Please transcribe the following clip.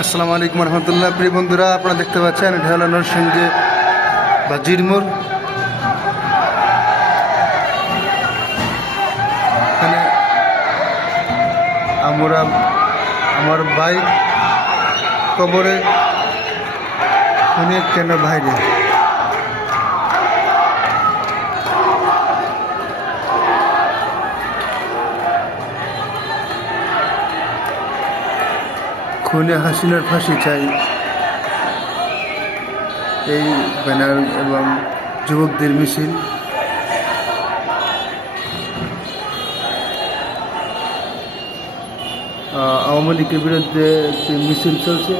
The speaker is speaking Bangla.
আসসালামু আলাইকুম রহমতুল্লাহ। প্রিয় বন্ধুরা, আপনারা দেখতে পাচ্ছেন এটা হলো নরসিংদী বা জিরমোর। এখানে আমার ভাই কবরে উনি কেন বাইরে খুনে হাসিনার ফাঁসি চাই, এই ব্যানার এবং যুবকদের মিছিল। আওয়ামী লীগের বিরুদ্ধে একটি মিছিল চলছে।